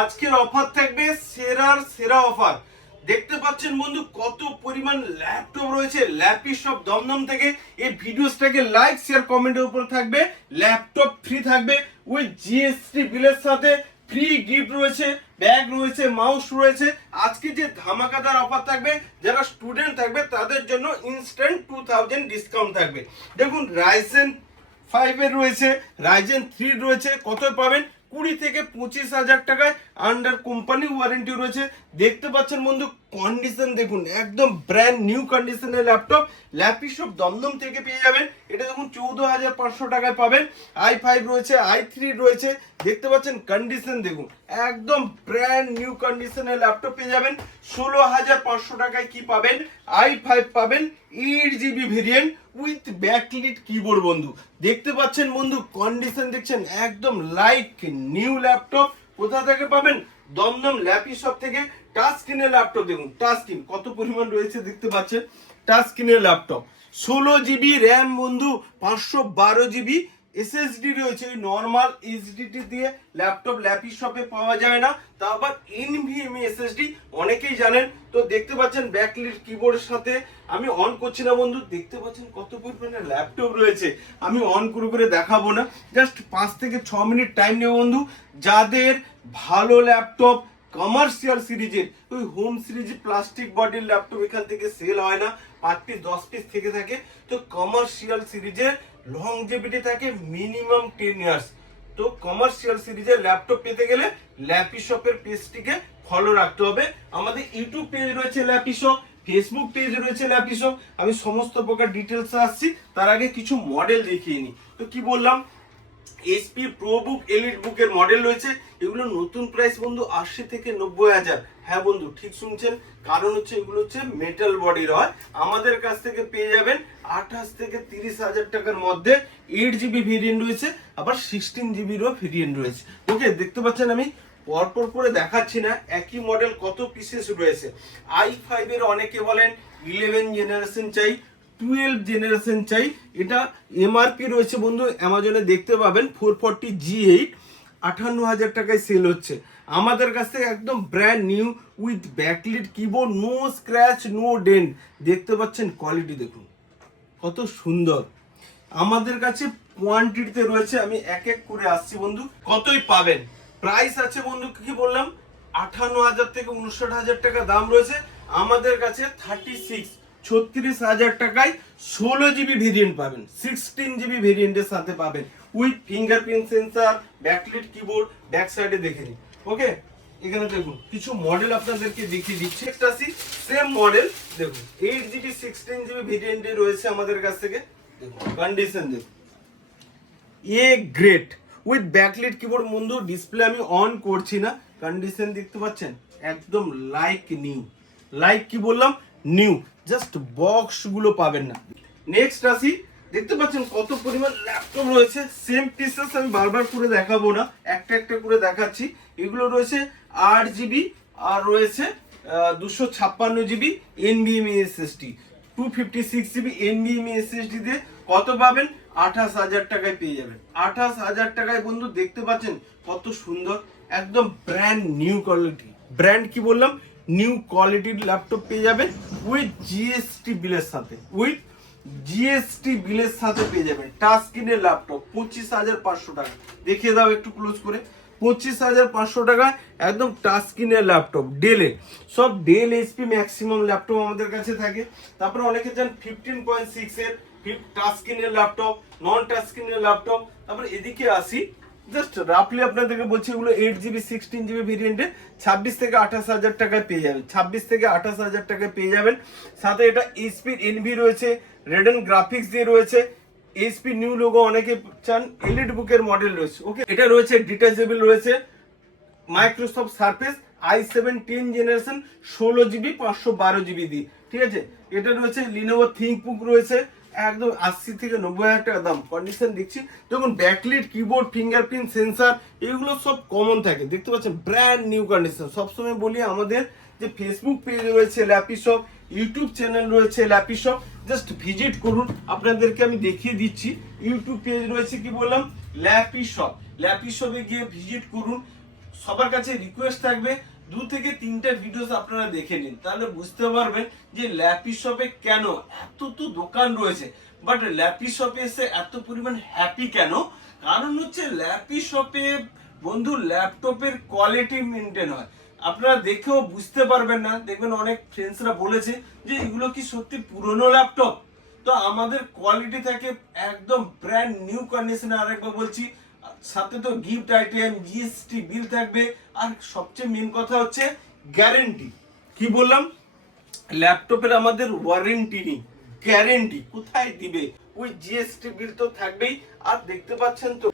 আজকের অফার থাকবে সেরার সেরা অফার। দেখতে পাচ্ছেন বন্ধু, কত পরিমাণ ল্যাপটপ রয়েছে, ল্যাপি সব দমদম থেকে। এই ভিডিওসটাকে লাইক শেয়ার কমেন্টের উপর থাকবে। ল্যাপটপ ফ্রি থাকবে ওই জিএসটি বিলের সাথে। ফ্রি গিফট রয়েছে ব্যাগ রয়েছে মাউস রয়েছে। আজকে যে ধামাকাদার অফার থাকবে, যারা স্টুডেন্ট থাকবে, তাদের জন্য ইনস্ট্যান্ট টু থাউজেন্ড ডিসকাউন্ট থাকবে। দেখুন রাইসেন ফাইভের রয়েছে রাইজেন থ্রি রয়েছে, কত পাবেন? কুড়ি থেকে পঁচিশ হাজার টাকায় আন্ডার কোম্পানি ওয়ারেন্টি রয়েছে। দেখতে পাচ্ছেন বন্ধু কন্ডিশন দেখুন, একদম ব্র্যান্ড নিউ কন্ডিশনের ল্যাপটপ ল্যাপি সব দমদম থেকে পেয়ে যাবেন। এটা দেখুন, চৌদ্দ হাজার পাঁচশো টাকায় পাবেন। আই ফাইভ রয়েছে আই থ্রি রয়েছে। দেখতে পাচ্ছেন কন্ডিশন দেখুন, একদম ব্র্যান্ড নিউ কন্ডিশনের ল্যাপটপ পেয়ে যাবেন। ষোলো হাজার পাঁচশো টাকায় কি পাবেন? আই ফাইভ পাবেন eight GB variant with backlit keyboard বন্ধু। দেখতে পাচ্ছেন বন্ধু কন্ডিশন দেখছেন, একদম লাইক নিউ ল্যাপটপ কোথা থেকে পাবেন? দমদম ল্যাপি শপ থেকে টাচ স্ক্রিনের ল্যাপটপ দেখুন। টাচ স্ক্রিন কত পরিমাণ রয়েছে দেখতে পাচ্ছেন? টাচ স্ক্রিনের ল্যাপটপ ষোলো জিবি র্যাম বন্ধু, পাঁচশো বারো জিবি এসএসডি রয়েছে ওই নর্মাল এইচডিটি দিয়ে ল্যাপটপ ল্যাপি শপে পাওয়া যায় না। তা আবার এনভিএমই এসএসডি অনেকেই জানেন। তো দেখতে পাচ্ছেন ব্যাকলিট কিবোর্ডের সাথে। আমি অন করছি না বন্ধু, দেখতে পাচ্ছেন কত পরিমাণে ল্যাপটপ রয়েছে। আমি অন করে করে দেখাবো না। জাস্ট পাঁচ থেকে ছ মিনিট টাইম নেব বন্ধু। যাদের ভালো ল্যাপটপ কমার্শিয়াল সিরিজের, ওই হোম সিরিজ প্লাস্টিক বডির ল্যাপটপ এখান থেকে সেল হয় না। পাঁচ পিস দশ পিস থেকে থাকে। তো কমার্শিয়াল সিরিজের লংজেভিটি থাকে মিনিমাম টেন ইয়ার্স। তো কমার্শিয়াল সিরিজের ল্যাপটপ পেতে গেলে ল্যাপি শপের পেজটিকে ফলো রাখতে হবে। আমাদের ইউটিউব পেজ রয়েছে ল্যাপি শপ ফেসবুক পেজ রয়েছে ল্যাপি শপ আমি সমস্ত প্রকার ডিটেলস আসছি, তার আগে কিছু মডেল দেখিয়ে নিই। তো কি বললাম? এসপি প্রো বুক এলিট বুকের মডেল রয়েছে। এগুলো নতুন প্রাইস বন্ধু আশি থেকে নব্বই হাজার। হ্যাঁ বন্ধু, ঠিক শুনছেন? কারণ হচ্ছে এগুলো হচ্ছে মেটাল বডির হয়। আমাদের কাছ থেকে পেয়ে যাবেন আঠাশ থেকে তিরিশ হাজার টাকার মধ্যে এইট জিবি ভেরিয়েন্ট রয়েছে, আবার সিক্সটিন জিবিরও ভেরিয়েন্ট রয়েছে। ওকে দেখতে পাচ্ছেন আমি? পরপর করে দেখাচ্ছি না, একই মডেল কত পিসেস রয়েছে। আই ফাইভের অনেকে বলেন ইলেভেন জেনারেশন চাই। টুয়েলভ জেনারেশন চাই। এটা এমআরপি রয়েছে বন্ধু অ্যামাজনে দেখতে পাবেন ফোর ফর্টি জি এইট আটান্ন হাজার টাকায় সেল হচ্ছে। আমাদের কাছ থেকে একদম brand new with backlit keyboard no scratch no dent দেখতে পাচ্ছেন কোয়ালিটি দেখুন, কত সুন্দর। আমাদের কাছে কোয়ান্টিটিতে রয়েছে, আমি এক এক করে আসছি বন্ধু, কতই পাবেন? প্রাইস আছে বন্ধু, কি বললাম? আঠান্ন হাজার থেকে উনষাট হাজার টাকা দাম রয়েছে। আমাদের কাছে থার্টি সিক্স ছত্রিশ হাজার টাকায় ষোলো জিবি ভেরিয়েন্ট পাবেন সিক্সটিন জিবি ভেরিয়েন্টের সাথে পাবেন। With fingerprint sensor backlit keyboard back সাইডে দেখে নিন ওকে এখানে দেখুন, কিছু মডেল আপনাদেরকে দেখিয়ে দিচ্ছি, একটা আসি সেম মডেল দেখুন এইট জিবি সিক্সটিন জিবি ভেরিয়েন্টে রয়েছে আমাদের কাছ থেকে, দেখুন কন্ডিশন দেখুন। A grade with backlit keyboard বন্ধু ডিসপ্লে আমি অন করছি না কন্ডিশন দেখতে পাচ্ছেন? একদম লাইক নিউ লাইক কি বললাম? নিউ জাস্ট বক্সগুলো পাবেন না। নেক্সট আসি দেখতে পাচ্ছেন কত পরিমাণ ল্যাপটপ রয়েছে। সেম পিসেস আমি বারবার করে দেখাবো না, একটা একটা করে দেখাচ্ছি। এগুলো রয়েছে আট জিবি, আর রয়েছে দুশো ছাপ্পান্ন GB এনবিএমই SSD. Two fifty six GB এনবিএমই SSD দিয়ে কত পাবেন? আঠাশ হাজার টাকায় পেয়ে যাবেন। আঠাশ হাজার টাকায় বন্ধু, দেখতে পাচ্ছেন কত সুন্দর, একদম ব্র্যান্ড নিউ কোয়ালিটি ব্র্যান্ড কি বললাম? নিউ কোয়ালিটির ল্যাপটপ পেয়ে যাবেন উইথ জিএসটি বিলের সাথে। উইথ জিএসটি বিলের সাথে পেয়ে যাবেন। টাচ স্ক্রিনের ল্যাপটপ পঁচিশ হাজার পাঁচশো টাকা। দেখিয়ে দাও একটু ক্লোজ করে। পঁচিশ হাজার পাঁচশো টাকা একদম টাচ স্ক্রিনের ল্যাপটপ ডেলের সব ডেল এইচপি ম্যাক্সিমাম ল্যাপটপ আমাদের কাছে থাকে। তারপরে অনেকে চান ফিফটিন পয়েন্ট সিক্স এর টাচ স্ক্রিনের ল্যাপটপ নন টাচ স্ক্রিনের ল্যাপটপ তারপরে এদিকে আসি। জাস্ট রাফলি আপনাদেরকে বলছি এগুলো এইট জিবি সিক্সটিন জিবি ভেরিয়েন্টে ছাব্বিশ থেকে আঠাশ হাজার টাকায় পেয়ে যাবেন। ছাব্বিশ থেকে আঠাশ হাজার টাকায় পেয়ে যাবেন। সাথে এটা এইচপি এনভি রয়েছে রেডেন গ্রাফিক্স দিয়ে রয়েছে। এইচপি নিউ লোগো অনেকে চান এলিট বুকের মডেল রয়েছে। ওকে এটা রয়েছে ডিটাচেবল রয়েছে। Microsoft Surface I seven ten generation ষোলো জিবি পাঁচশো বারো জিবি দিয়ে। ঠিক আছে? এটা রয়েছে লিনোভো থিঙ্কবুক রয়েছে। একদম আশি থেকে নব্বই হাজার টাকা দাম। কন্ডিশন দেখছি দেখুন ব্যাকলিট কিবোর্ড ফিঙ্গারপ্রিন্ট সেন্সার এগুলো সব কমন থাকে। দেখতে পাচ্ছেন ব্র্যান্ড নিউ কন্ডিশন সবসময় বলি আমাদের যে ফেসবুক পেজ রয়েছে ল্যাপি শপ ইউটিউব চ্যানেল রয়েছে ল্যাপি শপ জাস্ট ভিজিট করুন। আপনাদেরকে আমি দেখিয়ে দিচ্ছি ইউটিউব পেজ রয়েছে কি বললাম? ল্যাপি শপ ল্যাপি শপে গিয়ে ভিজিট করুন। সবার কাছে রিকোয়েস্ট থাকবে দু থেকে তিনটা ভিডিওস আপনারা দেখে নিন, তাহলে বুঝতে পারবেন যে ল্যাপি শপে কেন এত তো দোকান রয়েছে। বাট ল্যাপি শপে এসে এত পরিমাণ হ্যাপি কেন? কারণ হচ্ছে ল্যাপি শপে বন্ধু ল্যাপটপের কোয়ালিটি মেনটেন হয়। আপনারা দেখেও বুঝতে পারবেন না, দেখবেন অনেক ফ্রেন্ডসরা বলেছে যে এগুলো কি সত্যি পুরনো ল্যাপটপ তো আমাদের কোয়ালিটি থাকে একদম ব্র্যান্ড নিউ কন্ডিশনে আরেকবার বলছি সাথে তো গিফট আইটেম জিএসটি বিল থাকবে। আর সবচেয়ে মেন কথা হচ্ছে গ্যারেন্টি কি বললাম? ল্যাপটপের আমাদের ওয়ারেন্টি নেই গ্যারেন্টি কোথায় দিবে? ওই জিএসটি বিল তো থাকবেই। আর দেখতে পাচ্ছেন তো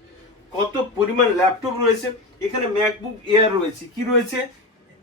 কত পরিমাণ ল্যাপটপ রয়েছে। এখানে ম্যাকবুক এয়ার রয়েছে। কি রয়েছে?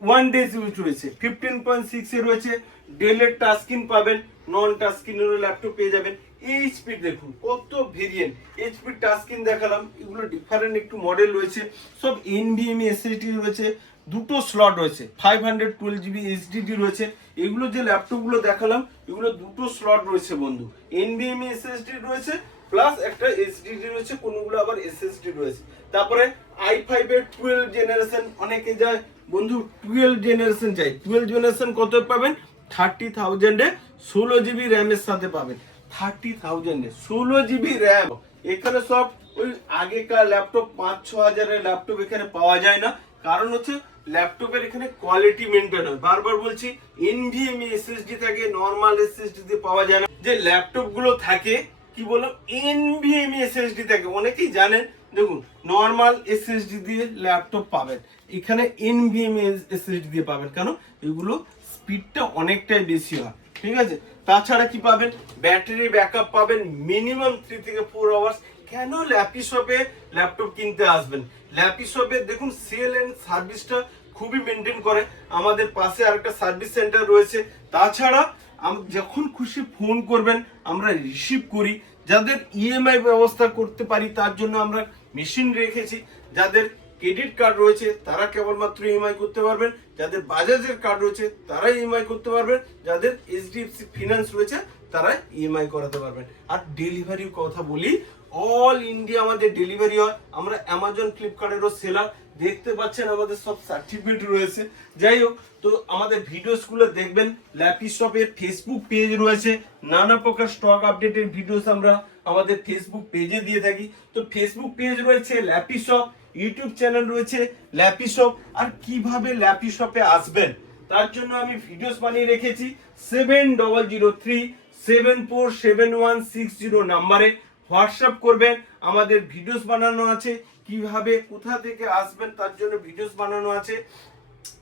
ওয়ান ডেজ ইউজ রয়েছে। ফিফটিন পয়েন্ট সিক্স রয়েছে। ডেলের টাচস্ক্রিন পাবেন নন টাচস্ক্রিনের ল্যাপটপ পেয়ে যাবেন। এইচপি দেখুন, কত ভেরিয়েন্ট এইচপি টাচস্ক্রিন দেখালাম, এগুলো ডিফারেন্ট একটু মডেল রয়েছে। সব এনভিএমই এসএসডি রয়েছে, দুটো স্লট রয়েছে five hundred twelve GB HDD রয়েছে। এগুলো যে ল্যাপটপগুলো দেখালাম, এগুলো দুটো স্লট রয়েছে বন্ধু। এনভিএমই এসএসডি রয়েছে প্লাস একটা এইচডিডি রয়েছে, কোনগুলো আবার এসএসডি রয়েছে। তারপরে আই ফাইভ এর টুয়েলভ জেনারেশন অনেকে যায়। বন্ধু টুয়েলভ জেনারেশন চাই টুয়েলভ জেনারেশন কত পাবেন? থার্টি থাউজেন্ডে ষোলো জিবি র্যামের সাথে পাবেন। থার্টি থাউজেন্ডে ষোলো জিবি র্যাম। এখানে সব ওই আগেকার ল্যাপটপ পাঁচ ছ হাজারের ল্যাপটপ এখানে পাওয়া যায় না। কারণ হচ্ছে ল্যাপটপের এখানে কোয়ালিটি মেনটেন হয়। বারবার বলছি এনভিএমই এসএসডি থাকে নর্মাল এসএসডি দিয়ে পাওয়া যায় না। যে ল্যাপটপগুলো থাকে, কি বললাম এনভিএমই এসএসডি থাকে। অনেকেই জানেন, দেখুন নর্মাল এসএসডি দিয়ে ল্যাপটপ পাবেন। এখানে এনভিএমই এসএসডি দিয়ে পাবেন। কেন? এগুলো স্পিডটা অনেকটাই বেশি হয়। ঠিক আছে? তাছাড়া কি পাবেন? ব্যাটারি ব্যাকআপ পাবেন মিনিমাম থ্রি থেকে ফোর আওয়ার্স কেন ল্যাপি শপে ল্যাপটপ কিনতে আসবেন? ল্যাপি শপে দেখুন সেল এন্ড সার্ভিসটা খুবই মেনটেন করে। আমাদের পাশে আরেকটা সার্ভিস সেন্টার রয়েছে। তাছাড়া যখন খুশি ফোন করবেন, আমরা রিসিভ করি। যাদের ইএমআই ব্যবস্থা করতে পারি, তার জন্য আমরা মেশিন রেখেছি। যাদের ক্রেডিট কার্ড রয়েছে, তারা কেবলমাত্র ইএমআই করতে পারবেন। যাদের বাজাজের কার্ড রয়েছে তারা ইএমআই করতে পারবেন। যাদের এইচডিএফসি ফিনান্স রয়েছে তারা ইএমআই করাতে পারবেন। আর ডেলিভারির কথা বলি অল ইন্ডিয়া আমাদের ডেলিভারি হয়। আমরা অ্যামাজন ফ্লিপকার্টেরও সেলার দেখতে পাচ্ছেন আমাদের সব সার্টিফিকেট রয়েছে। যাই হোক, তো আমাদের ভিডিওসগুলো দেখবেন। ল্যাপি শপের ফেসবুক পেজ রয়েছে। নানা প্রকার স্টক আপডেটের ভিডিওস আমরা আমাদের ফেসবুক পেজে দিয়ে থাকি। তো ফেসবুক পেজ রয়েছে ল্যাপি শপ ইউটিউব চ্যানেল রয়েছে, ল্যাপি শপ। আর কীভাবে ল্যাপি শপে আসবেন? তার জন্য আমি ভিডিওস বানিয়ে রেখেছি seven double zero three seven four seven one six zero নাম্বারে। হোয়াটসঅ্যাপ করবেন, আমাদের ভিডিওস বানানো আছে, কীভাবে, কোথা থেকে আসবেন তার জন্য ভিডিওস বানানো আছে।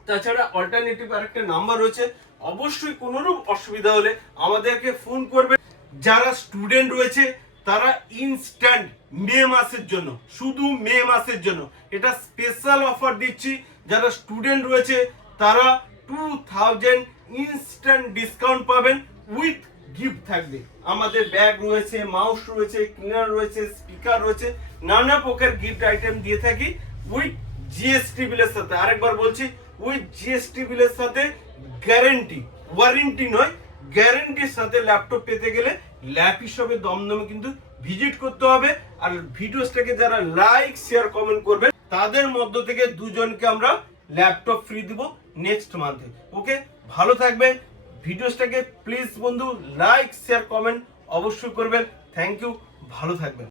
তাছাড়া অল্টারনেটিভ আরেকটা নাম্বার রয়েছে, অবশ্যই কোনোরূপ অসুবিধা হলে আমাদেরকে ফোন করবেন। যারা স্টুডেন্ট রয়েছে তারা ইনস্ট্যান্ট মে মাসের জন্য, শুধু মে মাসের জন্য। এটা স্পেশাল অফার দিচ্ছি। যারা স্টুডেন্ট রয়েছে, তারা টু থাউজেন্ড ইনস্ট্যান্ট ডিসকাউন্ট পাবেন উইথ গিফট থাকবে। আমাদের ব্যাগ রয়েছে মাউস রয়েছে ক্লিনার রয়েছে স্পিকার রয়েছে, নানা প্রকার গিফট আইটেম দিয়ে থাকি উইথ জিএসটি বিলের সাথে। আরেকবার বলছি উইথ জিএসটি বিলের সাথে গ্যারেন্টি ওয়ারেন্টি নয় গ্যারেন্টির সাথে ল্যাপটপ পেতে গেলে ল্যাপ হিসাবে দমদমে কিন্তু ভিজিট করতে হবে। আর ভিডিওসটাকে যারা লাইক শেয়ার কমেন্ট করবেন, তাদের মধ্য থেকে দুজনকে আমরা ল্যাপটপ ফ্রি দিব নেক্সট মান্থে ওকে ভালো থাকবেন। ভিডিওসটাকে প্লিজ বন্ধু লাইক শেয়ার কমেন্ট অবশ্যই করবেন। থ্যাংক ইউ ভালো থাকবেন।